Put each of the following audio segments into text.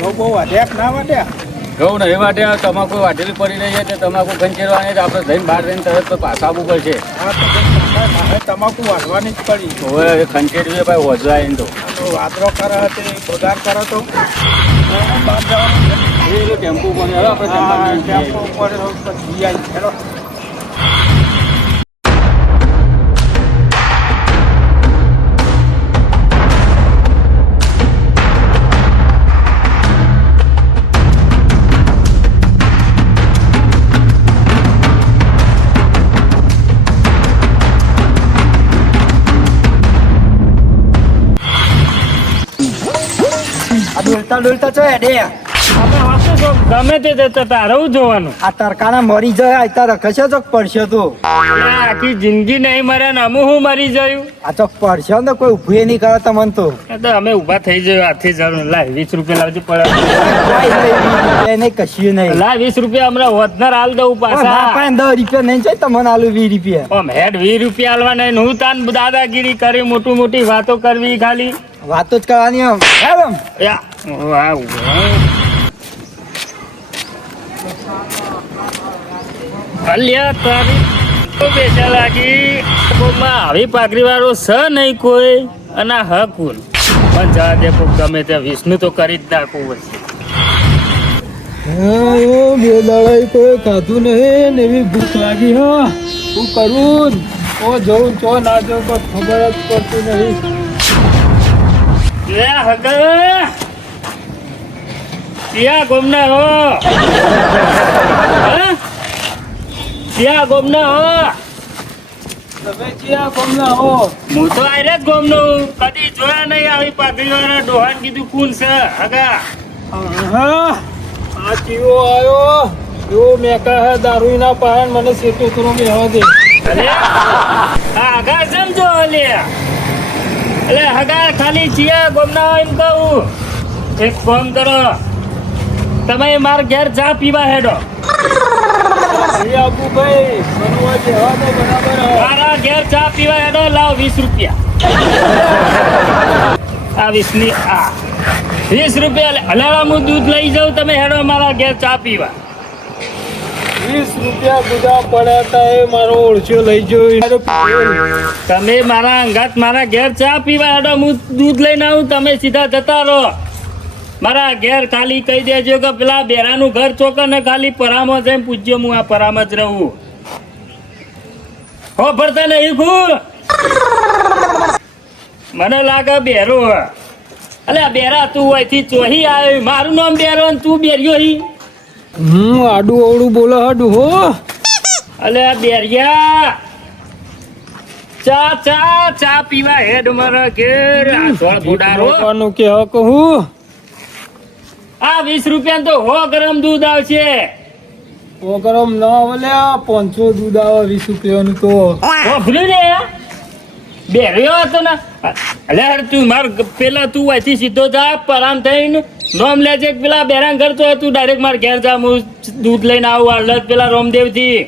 બહુ વાઢ્યા ના વાઢ્યા ઘઉં નહીં વાટ્યા તમાકુ વાટેલી પડી રહી છે તે તમાકુ ખંચેરવાની તો આપણે જઈને બહાર રહીને તરત તો પાછા આવવું પડશે. હા તો મારે તમાકુ વાઢવાની જ પડી. હવે ખંચેરવી ભાઈ હોજવાય તો વાદરો કરે તે બગાર કરે તો બહાર જવાનું એ ટેમ્પો પણ હવે આપણે ટેમ્પો ઉપર જઈ આવી હેલો. ડોલતા છો એડે ગમે તે તારું જોવાનું. આ તરકાના મરી જાય આ રખશે ચોક પડશે તો આખી જિંદગી નહીં મરે ને અમુ હું મરી જયું. આ ચોક પડશે ને કોઈ ઉભું નહીં કરે તમને તો અમે ઉભા થઈ જયું હાથી જવાનું. લાય 20 રૂપિયા લાવજો પડે નહીં કશું નહીં. લાય 20 રૂપિયા હમણાં વધનાર હાલ દઉં પાછા. 10 રૂપિયા નહીં છે તમને આલુ 20 રૂપિયા. આમ હેડ 20 રૂપિયા હાલવા નહીં. હું તાન દાદાગીરી કરી મોટી વાતો કરવી ખાલી વાતો જ કરવાની આમ અલ્યા તારી બેસા લાગી આવી પાઘડી વાળો સ નહીં કોઈ અને હ કુલ પણ જા દે ગમે ત્યાં વિષ્ણુ તો કરી જ નાખવું પડશે. બે દાડા કોઈ ખાધું નહીં ને એવી ભૂખ લાગી હા શું કરું ઓ જવું ચો ના જવું કોઈ ખબર જ પડતી નહીં. ત્યાં ગોમના હો ત્યાં ગોમના હો તમે ક્યાં ગમના હો? હું તો આયરે જ ગોમનો કદી જોયા નહીં આવી પાઘડી વાળા ડોહાન કીધું કોણ છે હગા. હા આ ચીવો આવ્યો એવો મેકા હે દારૂ ના પાયણ મને સેતો કરો બેહવા દે. અરે આ હગા સમજો અલ્યા એટલે હગા ખાલી ચિયા ગોમના એમ કહું. એક ફોન કરો તમે મારા ઘેર ચા પીવા હેડો. મારા ઘેર ચા પીવા હેડો. લાવ 20 રૂપિયા આ 20 ની આ 20 રૂપિયા હલાળા હું દૂધ લઈ જાઉં. તમે હેડો મારા ઘેર ચા પીવા. 20 રૂપિયા બધા પડ્યા હતા એ મારો ઓળશો લઈ ગયો. તમે મારા અંગાત મારા ઘેર ચા પીવા હેડો. હું દૂધ લઈને આવું તમે સીધા જતા રહો. મારા ઘેર ખાલી કહી દેજો કે પેલા બેરાનું ઘર ચોકર ને ખાલી પરામાં જઈને પૂછજો. હું આ પરામાં જ રહું. હો ભરતા નહીં ખુર મને લાગે બેરો. અલે બેરા તું અહીંથી ચોહી આવ્યો. મારું નામ બેરો અને તું બેરિયો હી. આડું અવડું બોલો હાડું હો. અલે બેરિયા ચા ચા ચા પીવા હેડ મારા ઘેર. આ સોળ ફોડારો કે કહું આ 20 રૂપિયા તો હો ગરમ દૂધ આવશે. ઓ ગરમ ના બોલ્યા 500 દૂધ આવે 20 રૂપિયાનું તો ભૂલી લે બેર્યો હતો ને. અલે તું માર પેલા તું અહીંથી સીધો જા પરામ થઈને નોમ લેજે. પેલા બેરાન ઘર તો તું ડાયરેક્ટ માર ઘેર જા. હું દૂધ લઈને આવું હાલત પેલા રોમદેવ થી.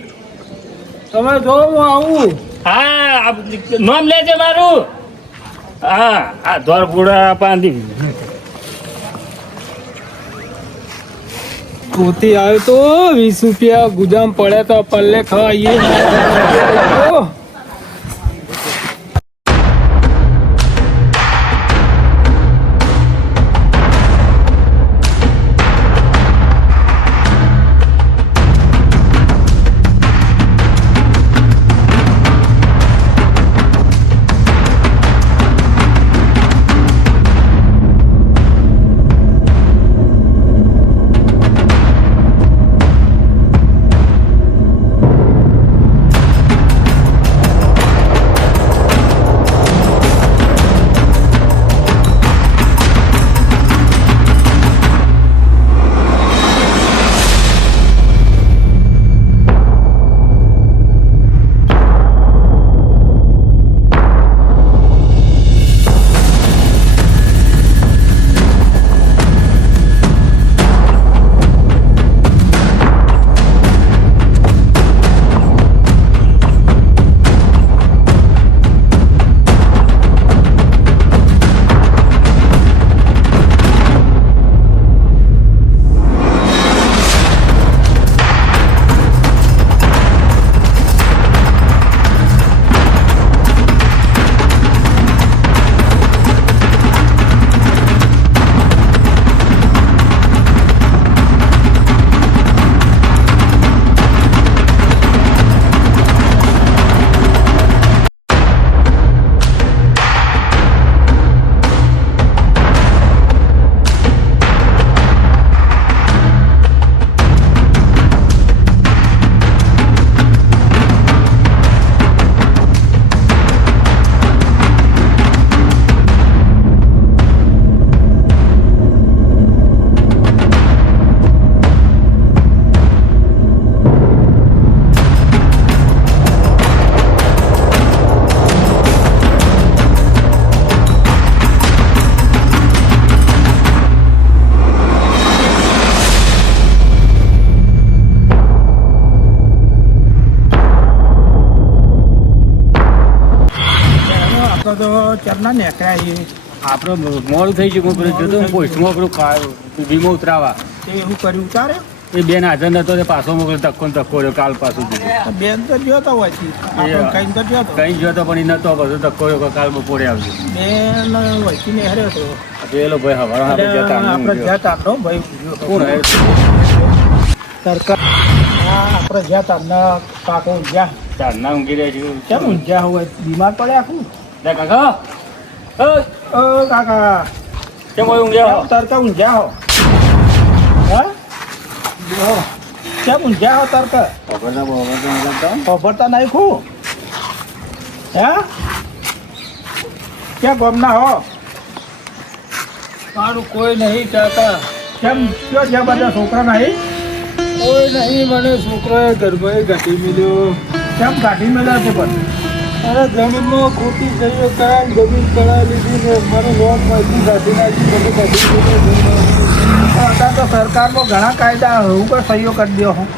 તમે જો હું આવું. હા નોમ લેજે મારું. હા આ ધોર પૂડા પાંધી પોતી આવ્યો તો 20 રૂપિયા ગુદામ પડ્યા તો પલ્લે ખાઈએ. ચારના નેકળ્યા એ આપણે મોડું થઈ ગયું પેલું જોતો હું પોસ્ટમાં પેલું વીમો ઉતરાવા તે એવું કર્યું ઉતારે એ બેન હાજર નતો તે પાછો મોકલ્યો ધક્કો ને ધક્કો રહ્યો કાલ પાછું બેન તો જોતો હોય છે આપણે કઈ તો જોતો કઈ ગયો તો પણ એ નતો પાછો ધક્કો રહ્યો કાલ બપોરે આવજો બેન વહીથી ને હર્યો તો પેલો ભાઈ હવારો આપણે જતા આપણે જ્યાં તારનો ભાઈ કોણ હે? સરકાર હા આપણે જ્યાં તારના પાકો ઊંઝ્યા ચારના ઊંઘી રહ્યા છે કેમ ઊંઝ્યા હોય બીમાર પડ્યા આખું લે કાકા ઓ કાકા કેમ હોય ઊંઘ્યા તરકા ઊંઝ્યા હો હા કેમ ઊંઝ્યા હો તરકા ખબરતા નહીં ખું હે ક્યાં ગમના હો મારું કોઈ નહીં કાકા, કેમ કયો છે બધા છોકરા નહીં કોઈ નહીં. મને છોકરાએ ઘરમાં ઘટી મળ્યો. કેમ કાઢી મેળ્યા છે પણ અરે જમીનમાં ખોટી સહીઓ કરાવી, જમીન કરાવી લીધી ને મારું લોન માંથી કાઢી નાખી, મને કાઢી મળ્યો. અત્યારે તો સરકારમાં ઘણા કાયદા હું કોઈ સહીઓ કરી દો હું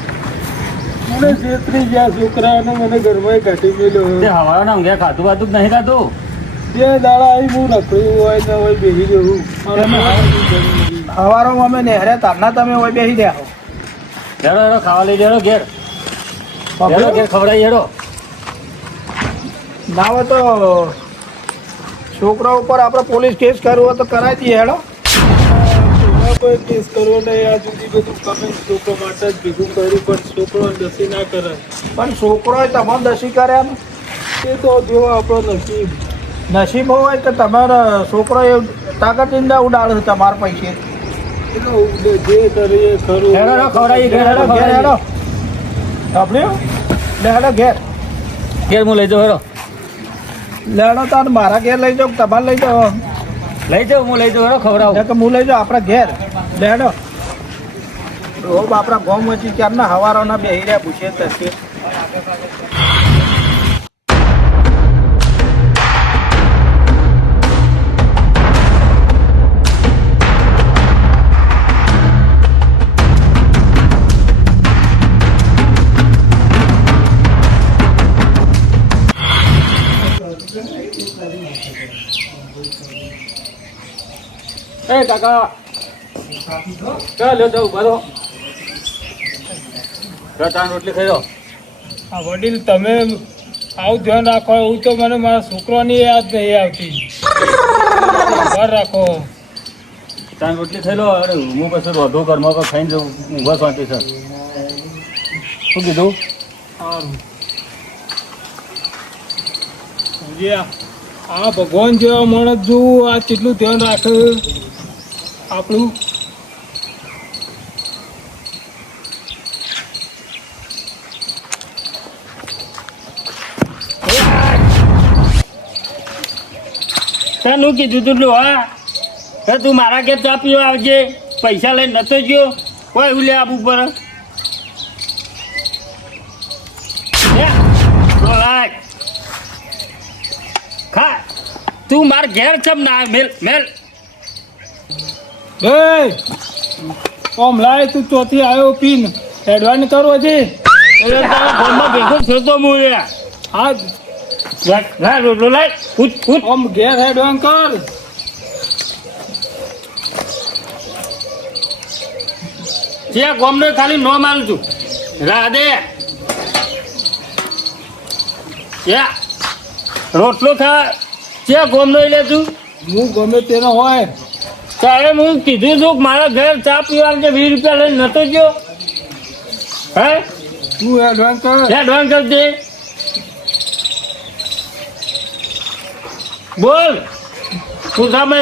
મને છેતરી ગયા છોકરાને, મને ઘરમાં ઘટી તે મળ્યો. હવાના ઊંઘ્યા ખાતું બાતું જ નહીં ખાતું બે દાડા આવી હું રખડ્યું હોય ને હોય બેસી જવું. સવારોમાં અમે નેહરે તારના તમે હોય બેસી રહ્યા હો હેડો હેડો ખાવા લઈ લેડો ઘેર હેડો ઘેર ખવડાવી હેડો ના હોય તો છોકરા ઉપર આપણે પોલીસ કેસ કરવો હોય તો કરાવી દઈએ હેડો એમાં કોઈ કેસ કરવો નહીં. આ સુધી બધું કમે છોકરો માટે જ ભેગું કર્યું, પણ છોકરો દસી ના કરાય. પણ છોકરોએ તમને દસી કર્યા ને એ તો જો આપણો નસીબ. નસીબ હોય તો તમારા છોકરો એ તાકાત ઈંડા ઉડાડે છે તમારા પૈસે એનો જે કરીએ ખરું. હેડો હેડો ખવડાવી ઘેર હેડો ઘેર હેડો સાંભળ્યું લે હેડો ઘેર ઘેર હું લઈ જાઉં હેડો લેડો તાર મારા ઘેર લઈ જાઓ તમારે લઈ જાઓ લઈ જાઉં હું લઈ જાઉં હેડો ખવડાવું કે હું લઈ જાઉં આપણા ઘેર લેડો રોબ આપણા ગામ વચ્ચે ક્યારના હવારોના બેહી રહ્યા પૂછે તરકે એ કાકા ચાલ લો જાઉં બધો રતાણ રોટલી ખાઈ લો આ વડીલ તમે આવું ધ્યાન રાખો. એવું તો મને મારા છોકરાની યાદ નહીં આવતી. ઘર રાખો. રતાણ રોટલી ખાઈ લો અરે હું પછી રોધો ઘરમાં પર ખાઈને જવું ઊંઘવા શાંતિ છે શું કીધું સારું. જે આ ભગવાન જેવા માણસ જોવું, આ કેટલું ધ્યાન રાખે આપણું. તને કીધું તું હા તો તું મારા ઘેર ચા પીવા આવજે, પૈસા લઈને નતો ગયો કોઈ એવું લે આપવું પડે. ખા તું મારા ઘેર ચમ ના મેલ મેલ એ ઓમ લાય, તું ચોથી આવ્યો પીન એડવાન્સ કરો છે. એટલે તારા ઘરમાં ભેગો થતો હું યાર. હા લાય રોટલો લાય ઉઠ ઉઠ. ઓમ ઘેર એડવાન્સ કર. ત્યાં ગોમનો ખાલી નો મારું છું રાધે યા રોટલો ખા ત્યાં ગોમનો લે તું. હું ગમે તેનો હોય. તારે હું કીધું છું કે મારા ઘર ચા પીવા કે 20 રૂપિયા લઈને નતો ગયો હે તું એડવાન્સ કર. એડવાન્સ કરી દે બોલ તું સામે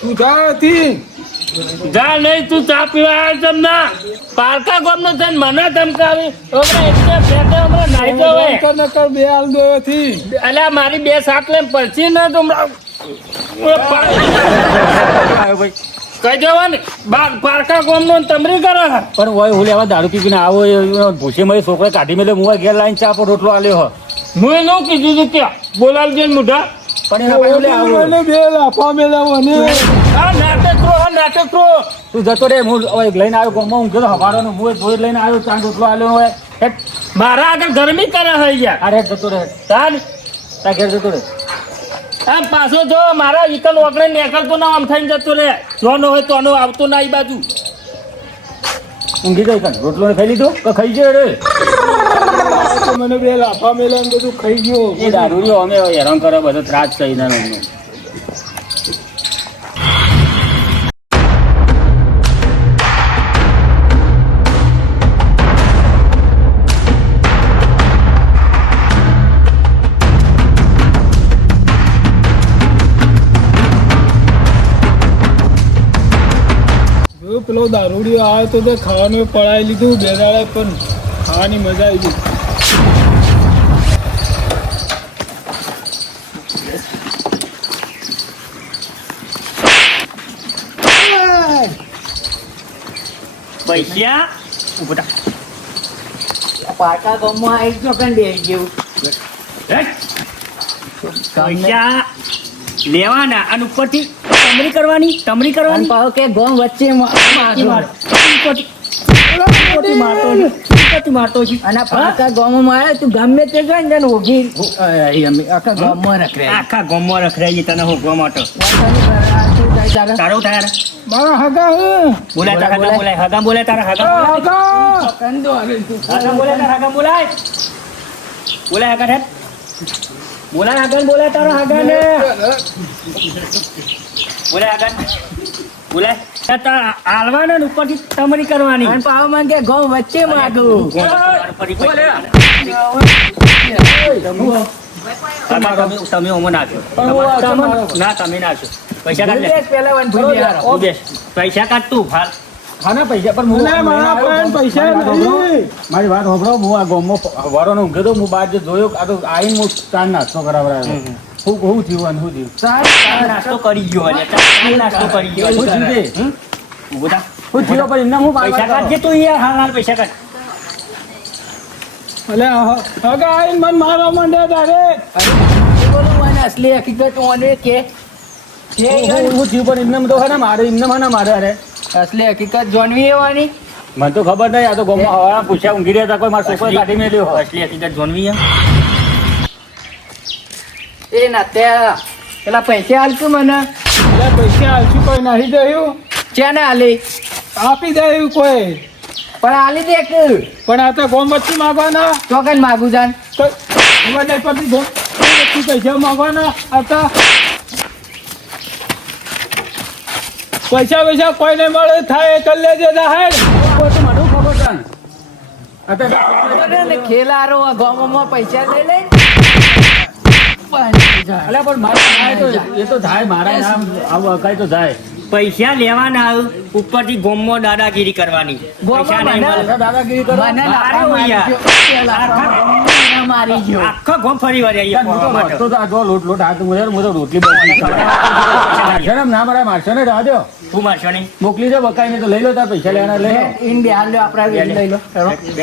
તું જાથી જા નહીં તું ચા પીવા આવ્યો છે ના પારકા ગોમનો છે ને મને ધમકાવી નાઈ એડવાન્સ કર ન કર બે હાલ દોથી. અલ્યા મારી 2 સાત લઈને પછી ને તો કઈ જવાનું પારકા ગોમનો તમરી કરે પણ હોય હું લેવા દારૂ પીને આવો ભૂસે મારી છોકરા કાઢી મેલે હું ઘેર લાઈને ચા પર રોટલો આલ્યો હ હું એનું કીધું તું ત્યાં બોલાવજે ને મુઢા પણ એના પાસે આવો મને બે લાફા મેલાવો ને. આ નાટકો તું જતો રે હું હવે લઈને આવ્યો ગામમાં હું ગયો હવારોનો હું જોઈ લઈને આવ્યો ચા રોટલો આલ્યો હોય મારા આગળ ગરમી કરે છે યાર અરે જતો રે ચાલ તા ઘેર જતો રે આમ પાછો જો મારા વિકલ ઓગળે નીકળતો ના આમ થઈને જતો રે જોનો હોય તો આનો આવતો ના એ બાજુ ઊંઘી જાય કાન રોટલો ખાઈ લીધો કે ખાઈ ગયો રે તો મને બે લાફા મેલા ને બધું ખાઈ ગયો એ દારૂડિયો અમે હેરાન કરે બધો ત્રાસ થઈ ના એમનો જો પેલો દારૂડિયો આવ્યો તો તે ખાવાનું પડાવી લીધું બે દાડા પણ ખાવાની મજા આવી ગઈ પૈસા ઉભો થા. પાકા ગામમાં આવી ગયો પણ બેસી ગયું પૈસા લેવાના અને ઉપરથી તમરી કરવાની અને પાછો કે ગામ વચ્ચે મારતો છે અને પાકા ગામમાં મારે તું ગમે તે ગઈ ને ઓગી આખા ગામમાં રખડે આખા ગામમાં રખડાઈએ તને હોગવા માટે તારો થાય રે. મારા હગા હે બોલાય તારા હગા બોલાય હગા બોલાય તારા હગા બોલાય હગા બોલાય તારા હગા બોલાય બોલાય હગા ઠેટ બોલાય હગા બોલાય તારા હગા ને બોલાય હગા બોલાય તારા આલવાના ને ઉપરથી તમરી કરવાની અને પાછો મને કે ગામ વચ્ચે માગું તમે ઓમો નાખ્યો ના તમે નાખ્યો પૈસા કાઢ લે પેલા વન ભૂલી હારો તું બેસ પૈસા કાઢ તું હાલ હા ના પૈસા પણ હું અલે મારા પાસે પૈસા નહીં મારી વાત સાંભળો હું આ ગામમાં વારોનો ઊંઘ્યો તો હું બહાર જે જોયો આ તો આવીને હું ચાર નાસ્તો કરાવડાવ્યો શું થયું અને શું થયું ચા નાસ્તો કરી ગયો અલ્યા ચા નાસ્તો કરી ગયો શું થયું તે? ઊભો થા. શું થયું પણ એમને હું પૈસા કાઢજે તું યાર હાલ હાલ પૈસા કાઢ અલે હગા આવીને મને મારવા માંડે તારે બોલું મને અસલી હકીકત મને કે શું થયું પણ એમને તો હા મારે એમને ના મારે અરે અસલી હકીકત જોનવી એવાની મને તો ખબર નહીં આ તો ગામમાં હવાના પૂછ્યા ઊંઘી રહ્યા હતા કોઈ મારા છોકરો કાઢી મેલ્યો હોય. અસલી હકીકત જોનવી એ ના ત્યાં પેલા પૈસા હાલતું મને અલે પૈસા આલશું કોઈ નહીં દયું ચેને હાલી આપી દયું કોઈ પણ હાલી દે કે પણ આ તો ગોમ વચ્ચે માગવાના ચોકન માગું જાન તો ખબર નહીં પડતી ગોમ વચ્ચે પૈસા માગવાના આ તો પૈસા કોઈ નહીં મળે થાય એ કરી લેજે જાહેર ખેલારો ગામમાં પૈસા લઈ લે અલ્યા પણ મારે થાય તો એ તો થાય મારા નામ આવું અકાય તો થાય પૈસા લેવાના ઉપરથી ગોમમાં દાદાગીરી કરવાની પૈસા નહીં મળે. દાદાગીરી કરો મને મારે હોય યાર. મારી ગયો આખા ગોમ ફરી વાર આવીએ ફરવા માટે. તો આ જો લોટ હાથ મુજબ હું તો રોટલી બનાવી મારશે ને ના મારા મારશે ને રાહ દો તું મારશો નહીં મોકલી દો બકાઈને તો લઈ લો તાર પૈસા લેવાના લઈ લો ઇન બિહાર લો આપણા લઈ લો બે.